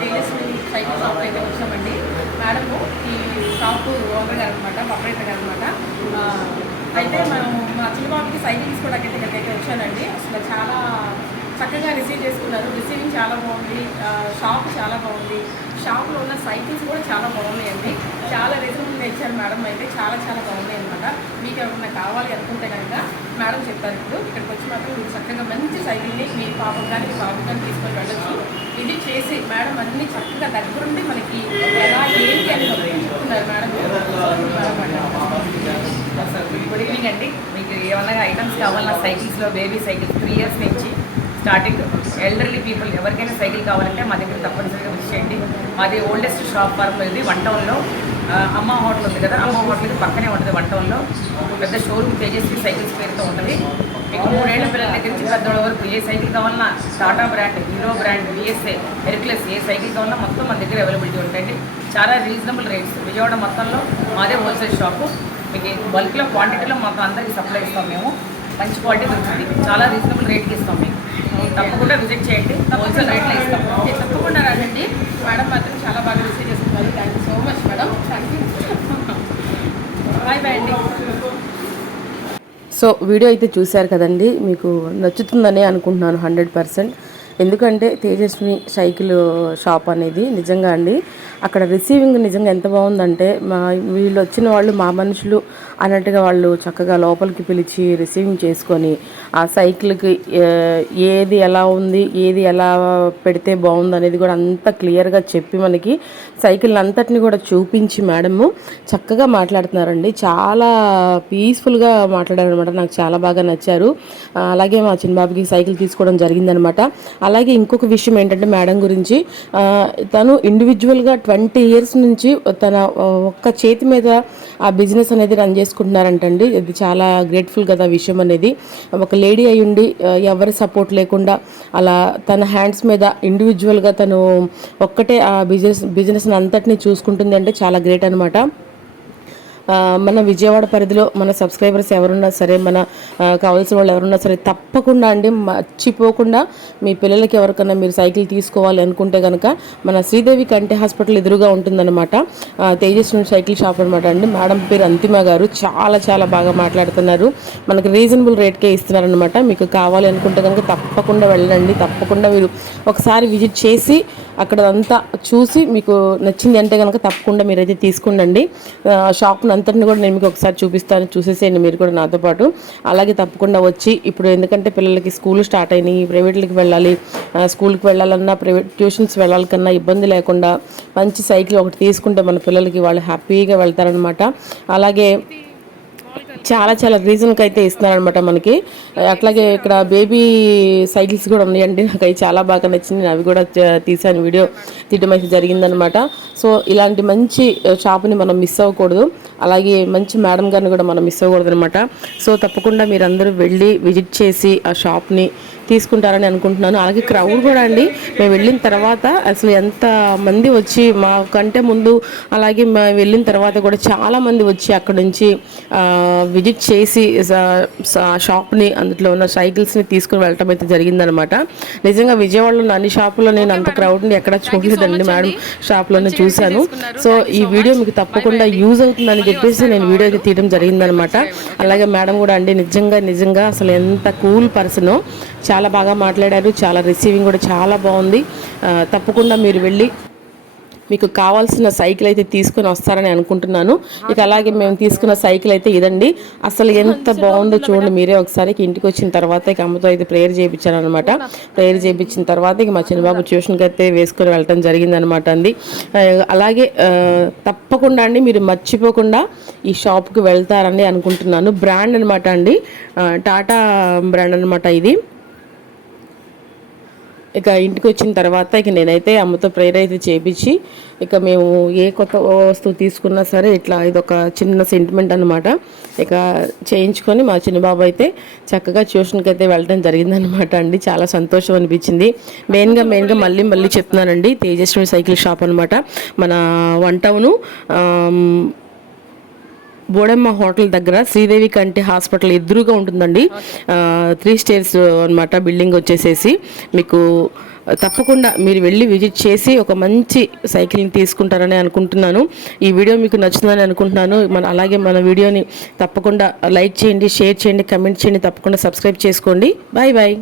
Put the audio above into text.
Tejaswi cycle shop అయితే వచ్చామండి madam ఈ షాప్ ఓనర్ గారు అనమాట ఆపరేటర్ గారు అనమాట అయితే మనం మా చిన్నబాబుకి సైకిల్ తీసుకోవడానికి అయితే వచ్చానండి అసలు చాలా చక్కగా రిసీవ్ చేసుకున్నారు రిసీవింగ్ చాలా బాగుంది షాప్ చాలా బాగుంది షాప్లో ఉన్న సైకిల్స్ కూడా చాలా బాగున్నాయండి చాలా రీజనబుల్గా ఇచ్చారు మేడం అయితే చాలా చాలా బాగున్నాయి అనమాట మీకు ఎవరైనా కావాలి అనుకుంటే కనుక మేడం చెప్తారు ఇప్పుడు. ఇక్కడికి వచ్చి మాత్రం మీరు చక్కగా మంచి సైకిల్ని మీ పాప కానీ మీ బాబు కానీ తీసుకొని వెళ్ళచ్చు. ఇది చేసి మేడం అన్ని చక్కగా దగ్గరుండి మనకి ఎలా ఏంటి అని చెప్తున్నారు మేడం. గుడ్ ఈవినింగ్ అండి. మీకు ఏమన్నా ఐటమ్స్ కావాలన్నా సైకిల్స్లో బేబీ సైకిల్ త్రీ ఇయర్స్ నుంచి స్టార్టింగ్ ఎల్డర్లీ పీపుల్ ఎవరికైనా సైకిల్ కావాలంటే మా దగ్గర తప్పనిసరిగా వచ్చేయండి. మాది ఓల్డెస్ట్ షాప్ ఫార్మ్ ఇది వన్ టౌన్లో అమ్మ హోటల్ ఉంది కదా అమ్మ హోటల్కి పక్కనే ఉంటుంది వన్ టౌన్లో పెద్ద షోరూమ్ తేజస్వి సైకిల్స్ పేరుతో ఉంటుంది. మీకు మూడేళ్ళ పిల్లల దగ్గర నుంచి పెద్దవాళ్ళ వరకు ఏ సైకిల్ కావాలన్నా Tata brand Hero brand BSA Hercules ఏ సైకిల్ కావాలన్నా మొత్తం మన దగ్గర అవైలబిలిటీ ఉంటాయండి. చాలా రీజనబుల్ రేట్స్ విజయవాడ మొత్తంలో మాదే హోల్సేల్ షాపు మీకు బల్క్లో క్వాంటిటీలో మాకు అందరికీ సప్లై ఇస్తాం మేము. మంచి క్వాలిటీ దొరుకుతుంది చాలా రీజనబుల్ రేట్కి ఇస్తాం మీకు. తప్పకుండా విజిట్ చేయండి. హోల్సేల్ రేట్లో ఇస్తాం ఓకే, తప్పకుండా రండి మేడం మాత్రం చాలా బాగా రిసీవ్ చేసుకున్నారు thank you so much madam thank you bye bye అండి సో వీడియో అయితే చూశారు కదండి మీకు నచ్చుతుందని అనుకుంటున్నాను హండ్రెడ్ పర్సెంట్. ఎందుకంటే తేజస్వి సైకిల్ షాప్ అనేది నిజంగా అండి. అక్కడ రిసీవింగ్ నిజంగా ఎంత బాగుందంటే మా వీళ్ళు వచ్చిన వాళ్ళు మా మనుషులు అన్నట్టుగా వాళ్ళు చక్కగా లోపలికి పిలిచి రిసీవింగ్ చేసుకొని ఆ సైకిల్కి ఏది ఎలా ఉంది ఏది ఎలా పెడితే బాగుంది అనేది కూడా అంత క్లియర్గా చెప్పి మనకి సైకిల్ అంతటిని కూడా చూపించి మేడము చక్కగా మాట్లాడుతున్నారండి. చాలా పీస్ఫుల్గా మాట్లాడారు అనమాట నాకు చాలా బాగా నచ్చారు. అలాగే మా చిన్నబాబుకి సైకిల్ తీసుకోవడం జరిగిందనమాట అలాగే ఇంకొక విషయం ఏంటంటే మేడం గురించి తను ఇండివిజువల్గా ట్వంటీ ఇయర్స్ నుంచి తన ఒక్క చేతి మీద ఆ బిజినెస్ అనేది రన్ చేసుకుంటున్నారంటండి. ఇది చాలా గ్రేట్ఫుల్ కదా విషయం అనేది. ఒక లేడీ అయి ఉండి ఎవరి సపోర్ట్ లేకుండా అలా తన హ్యాండ్స్ మీద ఇండివిజువల్గా తను ఒక్కటే ఆ బిజినెస్ బిజినెస్ని అంతటిని చూసుకుంటుంది అంటే చాలా గ్రేట్ అనమాట మన విజయవాడ పరిధిలో మన సబ్స్క్రైబర్స్ ఎవరున్నా సరే మన కావాల్సిన వాళ్ళు ఎవరున్నా సరే తప్పకుండా అండి మర్చిపోకుండా మీ పిల్లలకి ఎవరికైనా మీరు సైకిల్ తీసుకోవాలి అనుకుంటే కనుక మన శ్రీదేవి కంటి హాస్పిటల్ ఎదురుగా ఉంటుందన్నమాట. ఆ, తేజస్వి సైకిల్ షాప్ అనమాట అండి. మేడం పేరు అంతిమ గారు చాలా చాలా బాగా మాట్లాడుతున్నారు. మనకు రీజనబుల్ రేట్కే ఇస్తున్నారనమాట మీకు కావాలి అనుకుంటే కనుక తప్పకుండా వెళ్ళండి. తప్పకుండా మీరు ఒకసారి విజిట్ చేసి అక్కడ అంతా చూసి మీకు నచ్చింది అంటే కనుక తప్పకుండా మీరైతే తీసుకుండండి షాప్ను అంతటిని కూడా నేను మీకు ఒకసారి చూపిస్తాను చూసేసేయండి మీరు కూడా నాతో పాటు. అలాగే తప్పకుండా వచ్చి ఇప్పుడు ఎందుకంటే పిల్లలకి స్కూల్ స్టార్ట్ అయినాయి ప్రైవేట్లకి వెళ్ళాలి స్కూల్కి వెళ్ళాలన్నా ప్రైవేట్ ట్యూషన్స్ వెళ్ళాలకన్నా ఇబ్బంది లేకుండా మంచి సైకిల్ ఒకటి తీసుకుంటే మన పిల్లలకి వాళ్ళు హ్యాపీగా వెళ్తారనమాట అలాగే చాలా చాలా రీజన్కి అయితే ఇస్తున్నారనమాట మనకి. అట్లాగే ఇక్కడ బేబీ సైకిల్స్ కూడా ఉన్నాయండి నాకు అవి చాలా బాగా నచ్చింది. నేను అవి కూడా తీసాను వీడియో తీయడం అయితే జరిగిందనమాట సో ఇలాంటి మంచి షాప్ని మనం మిస్ అవ్వకూడదు. అలాగే మంచి మేడం గారిని కూడా మనం మిస్ అవ్వకూడదు అనమాట సో తప్పకుండా మీరందరూ వెళ్ళి విజిట్ చేసి ఆ షాప్ని తీసుకుంటారని అనుకుంటున్నాను. అలాగే క్రౌడ్ కూడా అండి. మేము వెళ్ళిన తర్వాత అసలు ఎంత మంది వచ్చి మా కంటే ముందు అలాగే మేము వెళ్ళిన తర్వాత కూడా చాలామంది వచ్చి అక్కడ నుంచి విజిట్ చేసి షాప్ని అందులో ఉన్న సైకిల్స్ని తీసుకుని వెళ్ళటం అయితే జరిగిందనమాట. నిజంగా విజయవాడలో అన్ని షాపుల్లో నేను అంత క్రౌడ్ని ఎక్కడ చూడలేదండి మేడం షాప్లోనే చూశాను. సో ఈ వీడియో మీకు తప్పకుండా యూజ్ అవుతుందని చెప్పేసి నేను వీడియో అయితే తీయడం జరిగిందనమాట. అలాగే మేడం కూడా అండి నిజంగా నిజంగా అసలు ఎంత కూల్ పర్సనో. చాలా బాగా మాట్లాడారు చాలా రిసీవింగ్ కూడా చాలా బాగుంది. తప్పకుండా మీరు వెళ్ళి మీకు కావాల్సిన సైకిల్ అయితే తీసుకొని వస్తారని అనుకుంటున్నాను. ఇక అలాగే మేము తీసుకున్న సైకిల్ అయితే ఇదండి. అసలు ఎంత బాగుందో చూడండి మీరే ఒకసారి ఇంటికి వచ్చిన తర్వాత ఇక అమ్మతో అయితే ప్రేయర్ చేయించాను అనమాట ప్రేయర్ చేయించిన తర్వాత ఇక మా చిన్నబాబు ట్యూషన్కి అయితే వేసుకొని వెళ్ళటం జరిగిందనమాట అండి. అలాగే తప్పకుండా అండి మీరు మర్చిపోకుండా ఈ షాప్కి వెళ్తారని అనుకుంటున్నాను. బ్రాండ్ అనమాట అండి. టాటా బ్రాండ్ అనమాట ఇది. ఇక ఇంటికి వచ్చిన తర్వాత ఇక నేనైతే అమ్మతో ప్రేయర్ అయితే చేపించి ఇక మేము ఏ కొత్త వస్తువు తీసుకున్నా సరే ఇట్లా ఇదొక చిన్న సెంటిమెంట్ అనమాట ఇక చేయించుకొని మా చిన్న బాబు అయితే చక్కగా ట్యూషన్కి అయితే వెళ్ళడం జరిగిందనమాట అండి. చాలా సంతోషం అనిపించింది. మెయిన్గా మెయిన్గా మళ్ళీ మళ్ళీ చెప్తున్నానండి. తేజస్వి సైకిల్ షాప్ అనమాట మన వన్ టౌను బోడమ్మ హోటల్ దగ్గర శ్రీదేవి కంటి హాస్పిటల్ ఎదురుగా ఉంటుందండి. త్రీ స్టేర్స్ అనమాట బిల్డింగ్ వచ్చేసేసి మీకు తప్పకుండా మీరు వెళ్ళి విజిట్ చేసి ఒక మంచి సైకిల్ని తీసుకుంటారని అనుకుంటున్నాను. ఈ వీడియో మీకు నచ్చుతుందని అనుకుంటున్నాను. మన అలాగే మన వీడియోని తప్పకుండా లైక్ చేయండి షేర్ చేయండి కమెంట్ చేయండి తప్పకుండా సబ్స్క్రైబ్ చేసుకోండి. Bye bye.